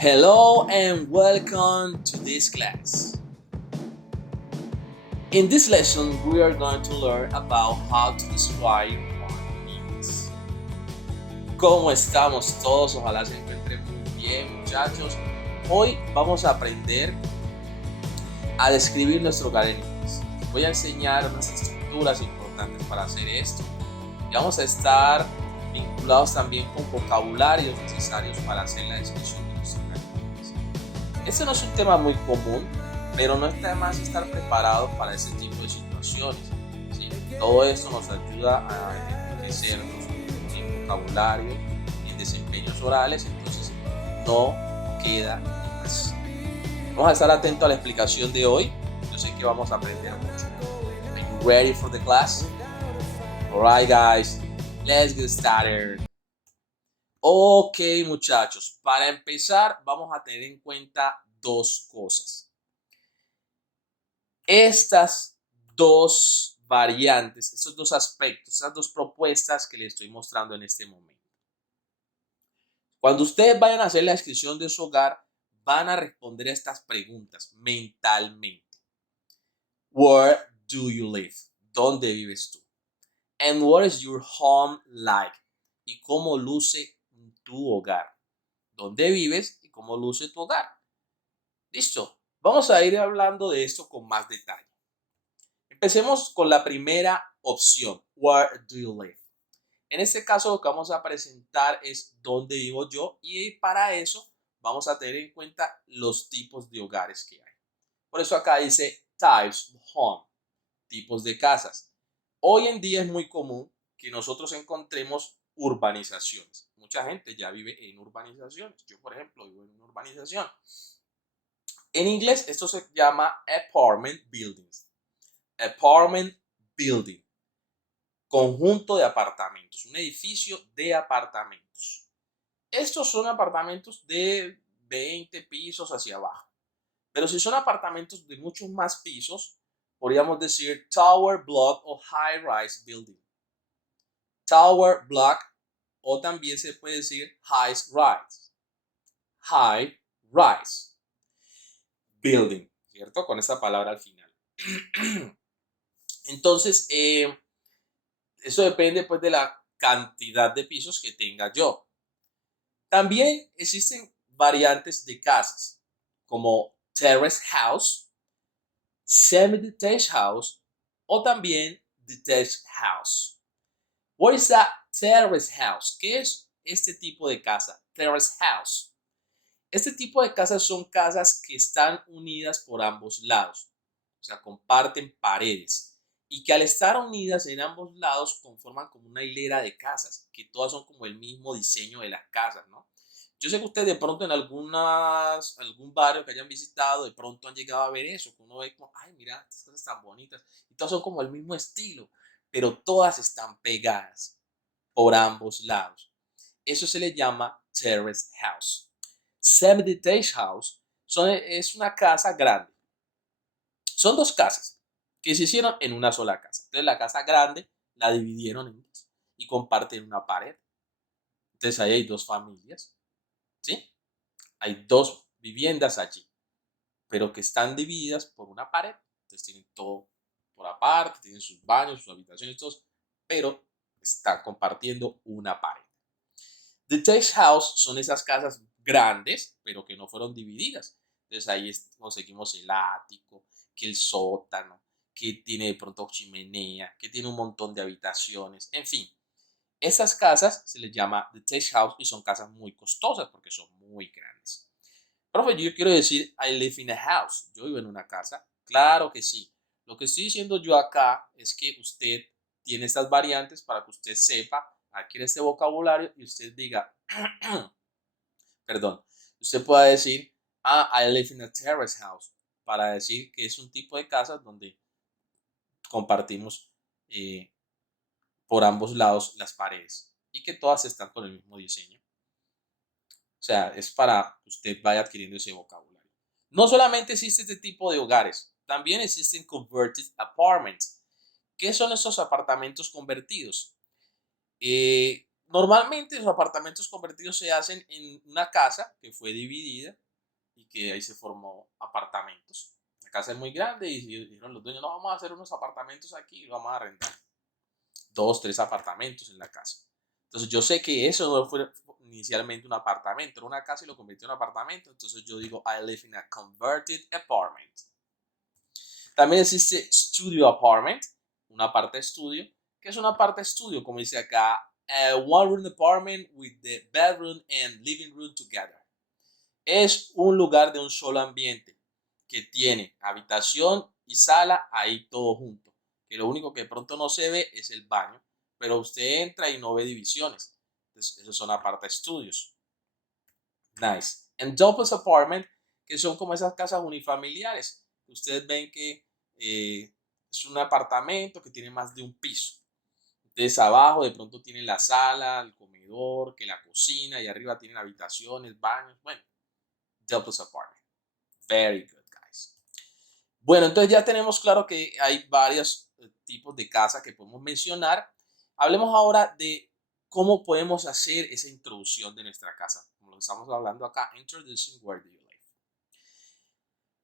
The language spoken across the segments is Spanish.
Hello and welcome to this class. In this lesson, we are going to learn about how to describe one minute. ¿Cómo estamos todos? Ojalá se encuentren muy bien, muchachos. Hoy vamos a aprender a describir nuestro hogar en inglés. Voy a enseñar unas estructuras importantes para hacer esto. Y vamos a estar vinculados también con vocabularios necesarios para hacer la descripción de nuestro hogar en inglés. Este no es un tema muy común, pero no está de más estar preparado para este tipo de situaciones, ¿sí? Todo esto nos ayuda a enriquecernos en vocabulario, en desempeños orales, entonces no queda más. Vamos a estar atentos a la explicación de hoy. Yo sé que vamos a aprender mucho. Are you ready for the class? Alright guys, let's get started. Ok muchachos, para empezar vamos a tener en cuenta dos cosas. Estas dos variantes, estos dos aspectos, estas dos propuestas que les estoy mostrando en este momento. Cuando ustedes vayan a hacer la descripción de su hogar, van a responder a estas preguntas mentalmente. Where do you live? ¿Dónde vives tú? And what is your home like? ¿Y cómo luce tu hogar? ¿Dónde vives y cómo luce tu hogar? Listo. Vamos a ir hablando de esto con más detalle. Empecemos con la primera opción. Where do you live? En este caso lo que vamos a presentar es dónde vivo yo y para eso vamos a tener en cuenta los tipos de hogares que hay. Por eso acá dice types of home, tipos de casas. Hoy en día es muy común que nosotros encontremos urbanizaciones. Mucha gente ya vive en urbanizaciones. Yo, por ejemplo, vivo en una urbanización. En inglés esto se llama apartment buildings. Apartment building. Conjunto de apartamentos. Un edificio de apartamentos. Estos son apartamentos de 20 pisos hacia abajo. Pero si son apartamentos de muchos más pisos, podríamos decir tower block o high rise building. Tower block o también se puede decir high rise. High rise building, ¿cierto? Con esta palabra al final. Entonces, eso depende pues de la cantidad de pisos que tenga yo. También existen variantes de casas como terrace house, semi-detached house o también detached house. What is a terrace house? ¿Qué es este tipo de casa? Terrace house. Este tipo de casas son casas que están unidas por ambos lados, o sea, comparten paredes y que al estar unidas en ambos lados conforman como una hilera de casas, que todas son como el mismo diseño de las casas, ¿no? Yo sé que ustedes de pronto en algún barrio que hayan visitado, de pronto han llegado a ver eso, que uno ve como, ay, mira, estas cosas tan bonitas, y todas son como el mismo estilo, pero todas están pegadas por ambos lados. Eso se le llama terrace house. Semi-detached house es una casa grande. Son dos casas que se hicieron en una sola casa. Entonces la casa grande la dividieron en dos y comparten una pared. Entonces ahí hay dos familias, ¿sí? Hay dos viviendas allí, pero que están divididas por una pared. Entonces tienen todo por aparte, tienen sus baños, sus habitaciones, todos, pero están compartiendo una pared. Detached house son esas casas grandes, pero que no fueron divididas. Entonces ahí conseguimos el ático, que el sótano, que tiene de pronto chimenea, que tiene un montón de habitaciones, en fin. Esas casas se les llama detached house y son casas muy costosas porque son muy grandes. Profe, yo quiero decir, I live in a house. Yo vivo en una casa. Claro que sí. Lo que estoy diciendo yo acá es que usted tiene estas variantes para que usted sepa, adquiere este vocabulario y usted diga, perdón, usted pueda decir, I live in a terrace house, para decir que es un tipo de casa donde compartimos por ambos lados las paredes y que todas están con el mismo diseño. O sea, es para que usted vaya adquiriendo ese vocabulario. No solamente existe este tipo de hogares, también existen converted apartments. ¿Qué son esos apartamentos convertidos? Normalmente los apartamentos convertidos se hacen en una casa que fue dividida y que ahí se formó apartamentos. La casa es muy grande y dijeron los dueños, no, vamos a hacer unos apartamentos aquí y lo vamos a arrendar. 2, 3 apartamentos en la casa. Entonces yo sé que eso no fue inicialmente un apartamento, era una casa y lo convirtió en un apartamento. Entonces yo digo, I live in a converted apartment. También existe studio apartment, una parte estudio. ¿Qué es una parte estudio? Como dice acá, a one room apartment with the bedroom and living room together. Es un lugar de un solo ambiente que tiene habitación y sala ahí todo junto. Que lo único que de pronto no se ve es el baño, pero usted entra y no ve divisiones. Entonces, esos son aparte estudios. Nice. And doubles apartment, que son como esas casas unifamiliares. Ustedes ven que es un apartamento que tiene más de un piso. Entonces abajo de pronto tienen la sala, el comedor, que la cocina y arriba tienen habitaciones, baños. Bueno, doubles apartment. Very good, guys. Bueno, entonces ya tenemos claro que hay varios tipos de casa que podemos mencionar. Hablemos ahora de cómo podemos hacer esa introducción de nuestra casa. Como lo estamos hablando acá, introducing where do you live.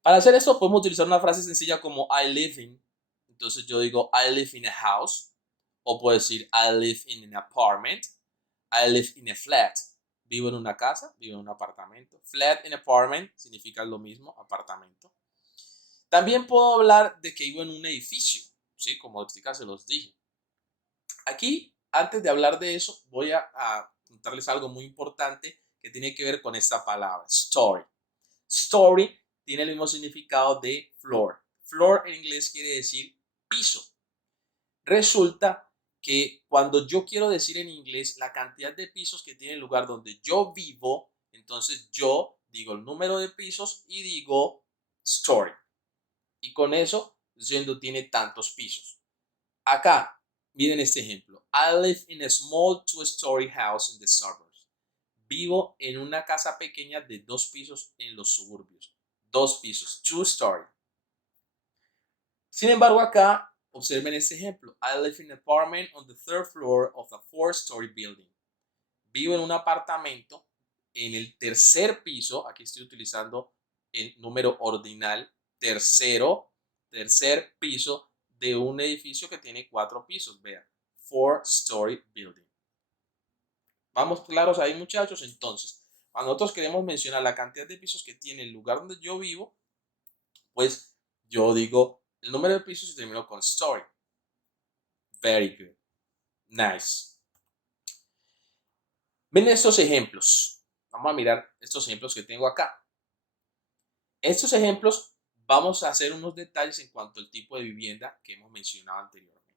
Para hacer esto podemos utilizar una frase sencilla como I live in. Entonces yo digo I live in a house. O puedo decir I live in an apartment. I live in a flat. Vivo en una casa, vivo en un apartamento. Flat and apartment significa lo mismo, apartamento. También puedo hablar de que vivo en un edificio, ¿sí? Como ahorita se los dije. Aquí, antes de hablar de eso, voy a contarles algo muy importante que tiene que ver con esta palabra, story. Story tiene el mismo significado de floor. Floor en inglés quiere decir piso. Resulta que cuando yo quiero decir en inglés la cantidad de pisos que tiene el lugar donde yo vivo, entonces yo digo el número de pisos y digo story. Y con eso, diciendo tiene tantos pisos. Acá, miren este ejemplo. I live in a small two-story house in the suburbs. Vivo en una casa pequeña de 2 pisos en los suburbios. 2 pisos, two-story. Sin embargo, acá, observen este ejemplo. I live in an apartment on the 3rd floor of a 4-story building. Vivo en un apartamento en el tercer piso. Aquí estoy utilizando el número ordinal, tercer piso de un edificio que tiene 4 pisos. Vean, 4-story building. ¿Vamos claros ahí, muchachos? Entonces, cuando nosotros queremos mencionar la cantidad de pisos que tiene el lugar donde yo vivo, pues yo digo el número de pisos y termino con story. Very good. Nice. Ven estos ejemplos. Vamos a mirar estos ejemplos que tengo acá. Estos ejemplos vamos a hacer unos detalles en cuanto al tipo de vivienda que hemos mencionado anteriormente.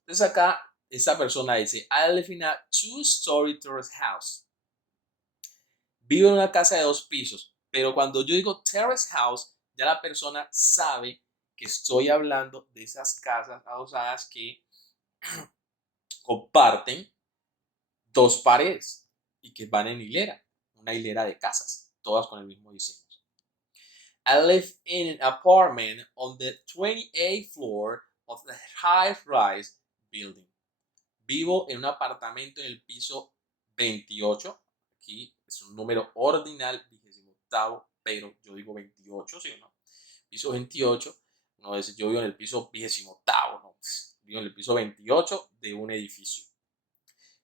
Entonces acá esta persona dice, I live in a 2-story terrace house. Vivo en una casa de 2 pisos, pero cuando yo digo terrace house, ya la persona sabe que estoy hablando de esas casas adosadas que comparten 2 paredes y que van en hilera, una hilera de casas, todas con el mismo diseño. I live in an apartment on the 28th floor of the high-rise building. Vivo en un apartamento en el piso 28. Aquí es un número ordinal, 28º, pero yo digo 28, ¿sí o no? Piso 28. No es, yo vivo en el piso 28º, no. Vivo en el piso 28 de un edificio.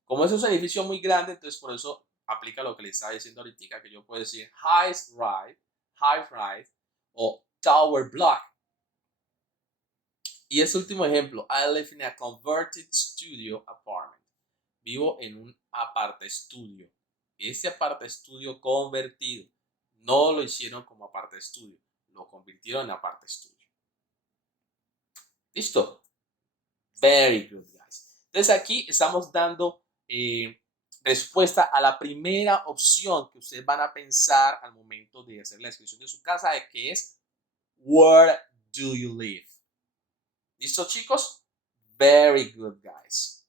Como es un edificio muy grande, entonces por eso aplica lo que les estaba diciendo ahorita, que yo puedo decir high-rise o tower block. Y este último ejemplo, I live in a converted studio apartment. Vivo en un aparte estudio. Ese aparte estudio convertido, no lo hicieron como aparte estudio, lo convirtieron en aparte estudio. ¿Listo? Very good, guys. Entonces aquí estamos dando respuesta a la primera opción que ustedes van a pensar al momento de hacer la descripción de su casa, de que es where do you live? ¿Listo, chicos? Very good, guys.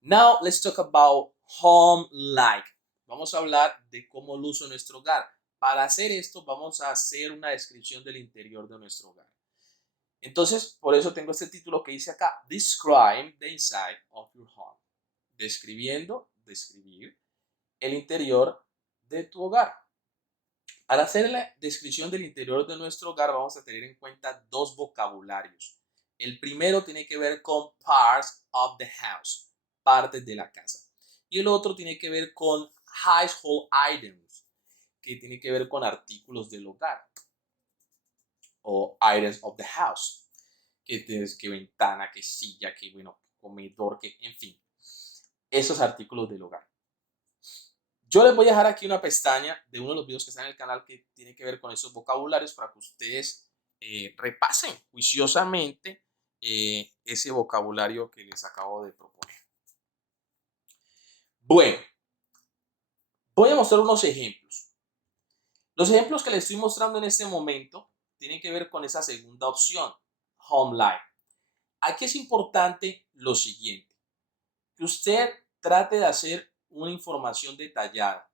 Now let's talk about home like. Vamos a hablar de cómo luce nuestro hogar. Para hacer esto vamos a hacer una descripción del interior de nuestro hogar. Entonces, por eso tengo este título que dice acá, Describe the inside of your home. Describiendo describir el interior de tu hogar. Al hacer la descripción del interior de nuestro hogar, vamos a tener en cuenta dos vocabularios. El primero tiene que ver con parts of the house, partes de la casa. Y el otro tiene que ver con household items, que tiene que ver con artículos del hogar o items of the house, que tienes que ventana, que silla, que bueno, comedor, que en fin, esos artículos del hogar. Yo les voy a dejar aquí una pestaña de uno de los videos que está en el canal que tiene que ver con esos vocabularios para que ustedes repasen juiciosamente ese vocabulario que les acabo de proponer. Bueno, voy a mostrar unos ejemplos. Los ejemplos que les estoy mostrando en este momento tienen que ver con esa segunda opción, Home Life. Aquí es importante lo siguiente, que usted trate de hacer una información detallada.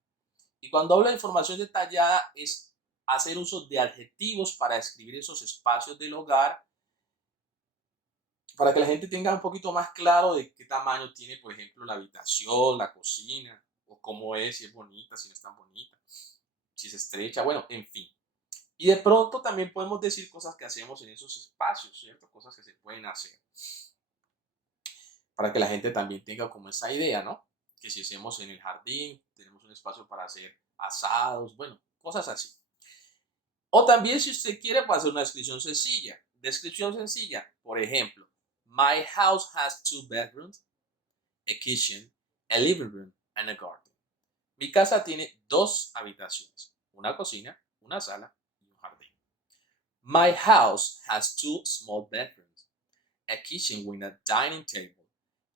Y cuando hablo de información detallada es hacer uso de adjetivos para describir esos espacios del hogar, para que la gente tenga un poquito más claro de qué tamaño tiene, por ejemplo, la habitación, la cocina, o cómo es, si es bonita, si no es tan bonita, si es estrecha, bueno, en fin. Y de pronto también podemos decir cosas que hacemos en esos espacios, ¿cierto? Cosas que se pueden hacer. Para que la gente también tenga como esa idea, ¿no? Que si hacemos en el jardín, tenemos un espacio para hacer asados, bueno, cosas así. O también si usted quiere puede hacer una descripción sencilla. Descripción sencilla, por ejemplo, my house has 2 bedrooms, a kitchen, a living room and a garden. Mi casa tiene 2 habitaciones, una cocina, una sala y un jardín. My house has 2 small bedrooms, a kitchen with a dining table,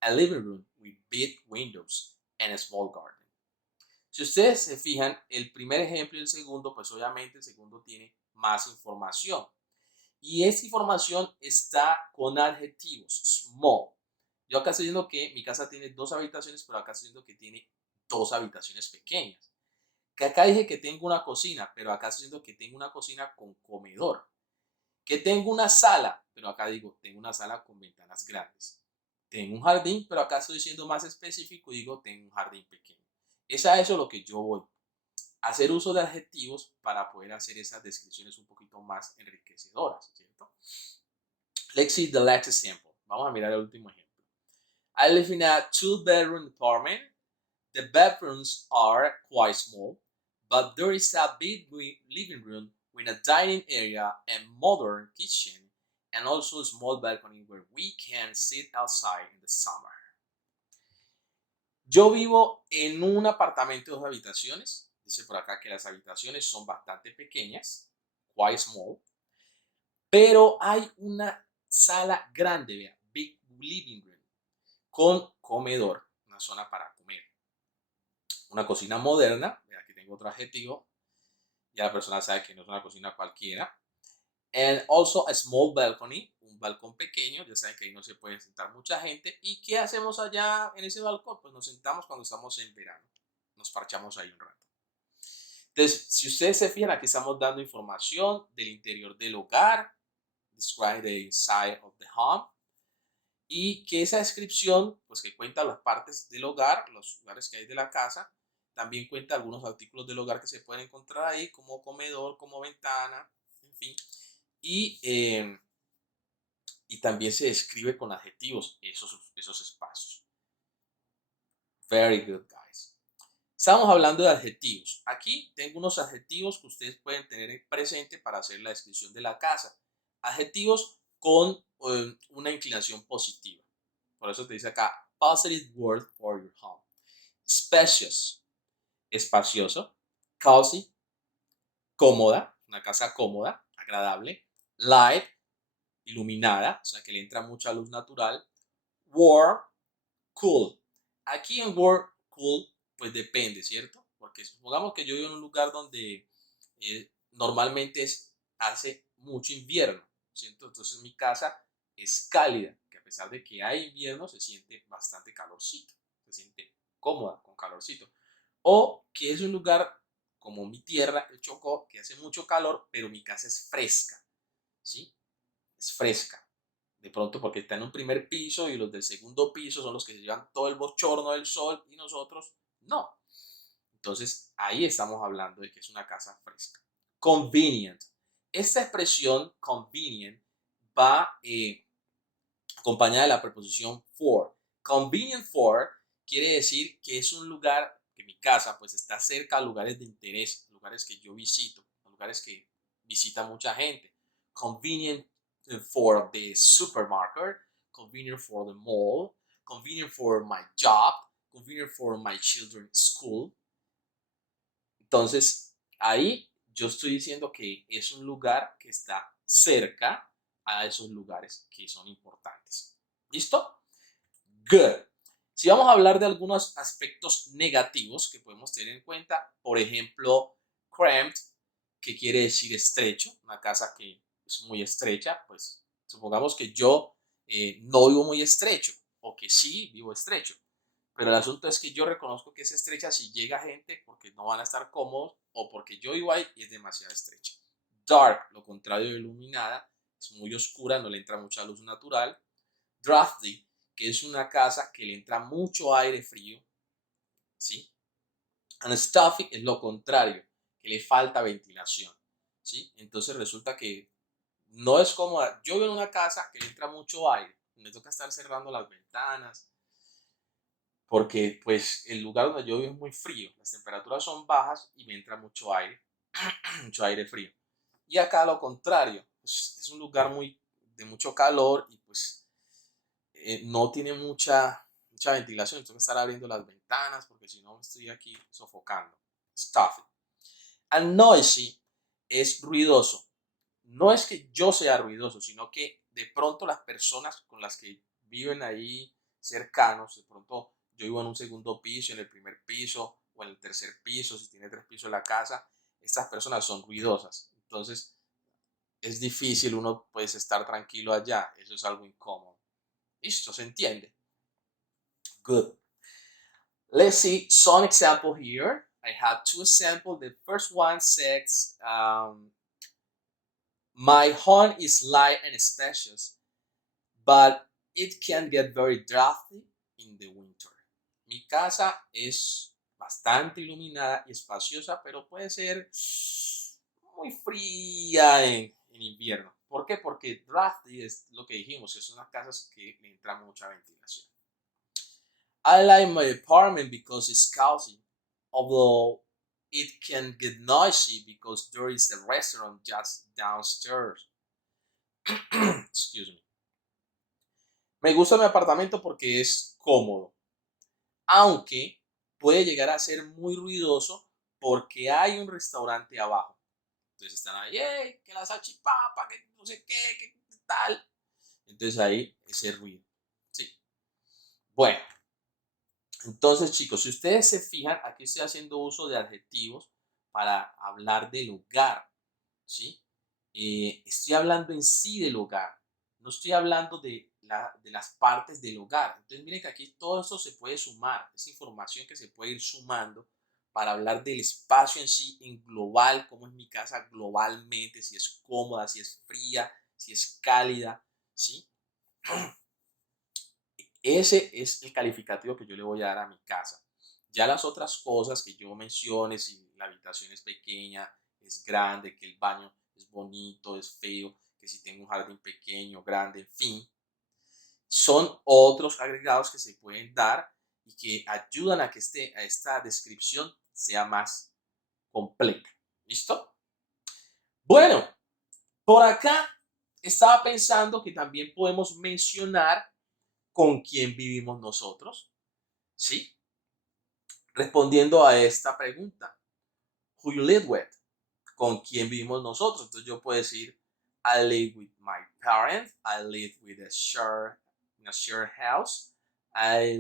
a living room with big windows and a small garden. Si ustedes se fijan, el primer ejemplo y el segundo, pues obviamente el segundo tiene más información. Y esa información está con adjetivos, small. Yo acá estoy diciendo que mi casa tiene 2 habitaciones, pero acá estoy diciendo que tiene 2 habitaciones pequeñas. Que acá dije que tengo una cocina, pero acá estoy diciendo que tengo una cocina con comedor. Que tengo una sala, pero acá digo, tengo una sala con ventanas grandes. Tengo un jardín, pero acá estoy siendo más específico y digo, tengo un jardín pequeño. Es a eso lo que yo voy. Hacer uso de adjetivos para poder hacer esas descripciones un poquito más enriquecedoras, ¿cierto? Let's see the last example. Vamos a mirar el último ejemplo. I live in a 2-bedroom apartment. The bedrooms are quite small, but there is a big living room with a dining area and modern kitchen and also a small balcony where we can sit outside in the summer. Yo vivo en un apartamento de 2 habitaciones. Dice por acá que las habitaciones son bastante pequeñas, quite small, pero hay una sala grande, vea, big living room, con comedor, una zona para comer. Una cocina moderna, vea, aquí tengo otro adjetivo, ya la persona sabe que no es una cocina cualquiera. And also a small balcony, un balcón pequeño, ya saben que ahí no se puede sentar mucha gente. ¿Y qué hacemos allá en ese balcón? Pues nos sentamos cuando estamos en verano, nos parchamos ahí un rato. Entonces, si ustedes se fijan, aquí estamos dando información del interior del hogar, describe the inside of the home, y que esa descripción, pues que cuenta las partes del hogar, los lugares que hay de la casa, también cuenta algunos artículos del hogar que se pueden encontrar ahí, como comedor, como ventana, en fin, y también se describe con adjetivos esos espacios. Very good, guys. Estamos hablando de adjetivos. Aquí tengo unos adjetivos que ustedes pueden tener presente para hacer la descripción de la casa. Adjetivos con una inclinación positiva. Por eso te dice acá, positive word for your home. Spacious, espacioso. Cozy, cómoda, una casa cómoda, agradable. Light, iluminada, o sea que le entra mucha luz natural. Warm, cool. Aquí en warm, cool, pues depende, ¿cierto? Porque supongamos que yo vivo en un lugar donde normalmente hace mucho invierno, ¿cierto? Entonces mi casa es cálida, que a pesar de que hay invierno se siente bastante calorcito, se siente cómoda con calorcito. O que es un lugar como mi tierra, el Chocó, que hace mucho calor, pero mi casa es fresca, ¿sí? Es fresca. De pronto porque está en un primer piso y los del segundo piso son los que se llevan todo el bochorno del sol y nosotros no. Entonces ahí estamos hablando de que es una casa fresca. Convenient. Esta expresión convenient va acompañada de la preposición for. Convenient for quiere decir que es un lugar, que mi casa pues está cerca a lugares de interés, lugares que yo visito, lugares que visita mucha gente. Convenient for the supermarket, convenient for the mall, convenient for my job, convenient for my children's school. Entonces, ahí yo estoy diciendo que es un lugar que está cerca a esos lugares que son importantes. ¿Listo? Good. Si vamos a hablar de algunos aspectos negativos que podemos tener en cuenta, por ejemplo, cramped, que quiere decir estrecho, una casa que es muy estrecha, pues supongamos que yo no vivo muy estrecho, o que sí vivo estrecho, pero el asunto es que yo reconozco que es estrecha si llega gente porque no van a estar cómodos o porque yo vivo ahí y es demasiado estrecha. Dark, lo contrario de iluminada, es muy oscura, no le entra mucha luz natural. Drafty, que es una casa que le entra mucho aire frío, ¿sí? And stuffy es lo contrario, que le falta ventilación, ¿sí? Entonces resulta que no es cómoda. Yo vivo en una casa que le entra mucho aire, me toca estar cerrando las ventanas, porque pues el lugar donde yo vivo es muy frío, las temperaturas son bajas y me entra mucho aire, mucho aire frío. Y acá lo contrario, pues, es un lugar de mucho calor y pues no tiene mucha ventilación, tengo que estar abriendo las ventanas porque si no me estoy aquí sofocando. Stuffy. And noisy es ruidoso. No es que yo sea ruidoso, sino que de pronto las personas con las que viven ahí cercanos, de pronto yo vivo en un segundo piso, en el primer piso o en el tercer piso, si tiene 3 pisos la casa, estas personas son ruidosas. Entonces es difícil uno pues estar tranquilo allá, eso es algo incómodo. Listo, se entiende. Good. Let's see some example here. I have 2 examples. The first one says, my home is light and spacious, but it can get very drafty in the winter. Mi casa es bastante iluminada y espaciosa, pero puede ser muy fría en invierno. ¿Por qué? Porque drafty es lo que dijimos, que son unas casas que le entra mucha ventilación. I like my apartment because it's cozy, although it can get noisy because there is a restaurant just downstairs. Excuse me. Me gusta mi apartamento porque es cómodo, aunque puede llegar a ser muy ruidoso porque hay un restaurante abajo. Entonces están ahí, hey, que la salchipapa, que no sé qué, que tal. Entonces ahí ese ruido. Sí. Bueno, entonces, chicos, si ustedes se fijan, aquí estoy haciendo uso de adjetivos para hablar del hogar, ¿sí? Estoy hablando en sí del hogar, no estoy hablando de las partes del hogar. Entonces, miren que aquí todo esto se puede sumar, es información que se puede ir sumando para hablar del espacio en sí, en global, cómo es mi casa globalmente, si es cómoda, si es fría, si es cálida, ¿sí? Ese es el calificativo que yo le voy a dar a mi casa. Ya las otras cosas que yo mencione, si la habitación es pequeña, es grande, que el baño es bonito, es feo, que si tengo un jardín pequeño, grande, en fin, son otros agregados que se pueden dar y que ayudan a que esta descripción sea más completa. ¿Listo? Bueno, por acá estaba pensando que también podemos mencionar con quién vivimos nosotros. ¿Sí? Respondiendo a esta pregunta, who you live with, con quién vivimos nosotros. Entonces yo puedo decir, I live with my parents, I live with in a shared house, I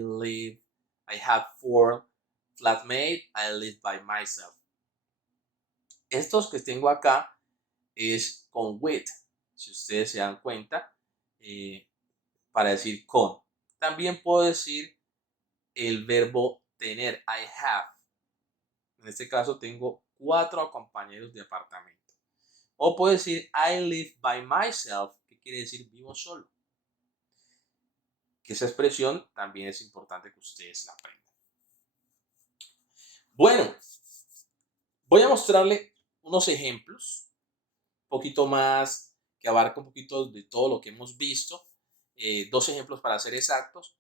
have 4 flatmates, I live by myself. Estos que tengo acá es con with, si ustedes se dan cuenta, para decir con. También puedo decir el verbo tener, I have. En este caso tengo 4 compañeros de apartamento. O puedo decir I live by myself, que quiere decir vivo solo. que esa expresión también es importante que ustedes la aprendan. Bueno, voy a mostrarle unos ejemplos, un poquito más, que abarca un poquito de todo lo que hemos visto. Dos ejemplos para ser exactos,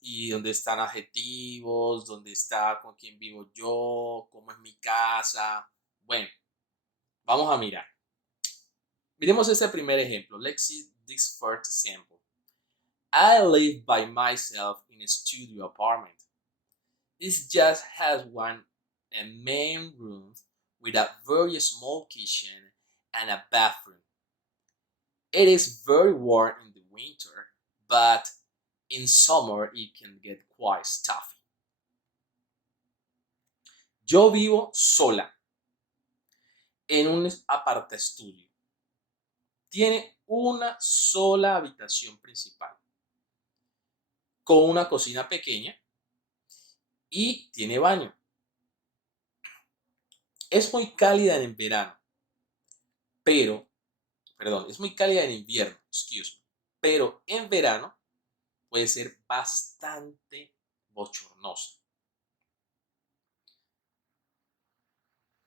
y donde están adjetivos, donde está con quién vivo yo, cómo es mi casa. Bueno, vamos a mirar. Miremos este primer ejemplo. Let's see this first example. I live by myself in a studio apartment. It just has one main room with a very small kitchen and a bathroom. It is very warm in the winter, but in summer it can get quite stuffy. Yo vivo sola en un aparta estudio. Tiene una sola habitación principal, con una cocina pequeña y tiene baño. Es muy cálida en verano, es muy cálida en invierno, pero en verano puede ser bastante bochornosa.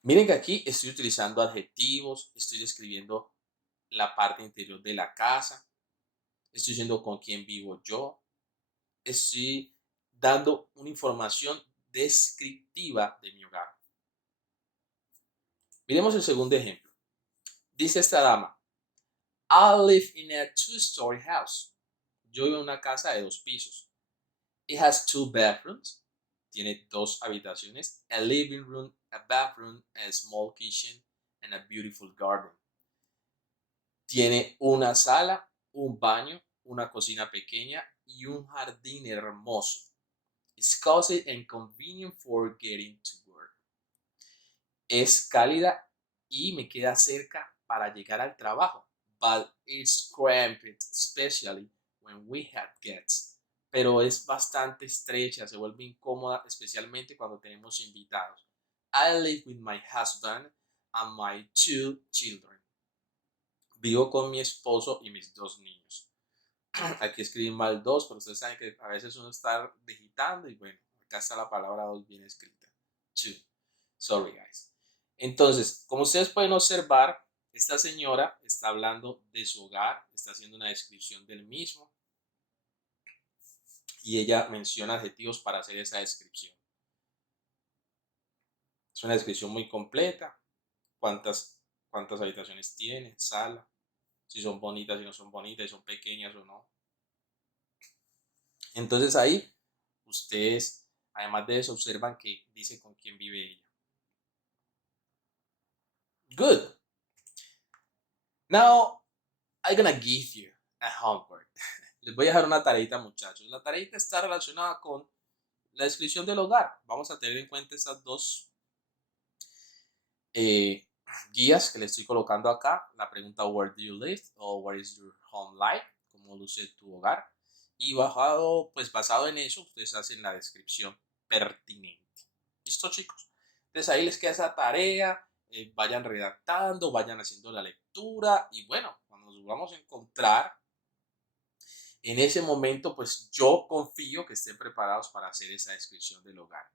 Miren que aquí estoy utilizando adjetivos, estoy describiendo la parte interior de la casa, estoy diciendo con quién vivo yo, estoy dando una información descriptiva de mi hogar. Miremos el segundo ejemplo. Dice esta dama, I live in a two-story house. Yo vivo en una casa de 2 pisos. It has 2 bedrooms. Tiene 2 habitaciones, a living room, a bathroom, a small kitchen, and a beautiful garden. Tiene una sala, un baño, una cocina pequeña y un jardín hermoso. It's cozy and convenient for getting to work. Es cálida y me queda cerca para llegar al trabajo. But it's cramped, especially when we have guests. Pero es bastante estrecha, se vuelve incómoda, especialmente cuando tenemos invitados. I live with my husband and my 2 children. Vivo con mi esposo y mis 2 niños. Aquí escribí mal 2, pero ustedes saben que a veces uno está digitando y bueno, acá está la palabra 2 bien escrita. 2. Sorry, guys. Entonces, como ustedes pueden observar, esta señora está hablando de su hogar, está haciendo una descripción del mismo y ella menciona adjetivos para hacer esa descripción. Es una descripción muy completa. ¿Cuántas habitaciones tiene? Sala. Si son bonitas, si no son bonitas, si son pequeñas o no. Entonces ahí ustedes, además de eso, observan que dice con quién vive ella. Good. Now, I'm gonna give you a homework. Les voy a dejar una tareita, muchachos. La tareita está relacionada con la descripción del hogar. Vamos a tener en cuenta esas dos guías que le estoy colocando acá. La pregunta where do you live o what is your home like, cómo luce tu hogar. Y basado en eso, ustedes hacen la descripción pertinente. ¿Listo, chicos? Entonces ahí les queda esa tarea. Vayan redactando, vayan haciendo la lectura y bueno, cuando nos vamos a encontrar en ese momento, pues yo confío que estén preparados para hacer esa descripción del hogar.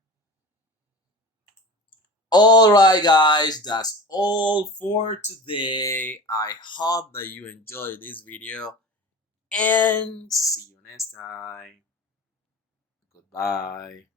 Alright guys, that's all for today. I hope that you enjoyed this video and see you next time. Goodbye.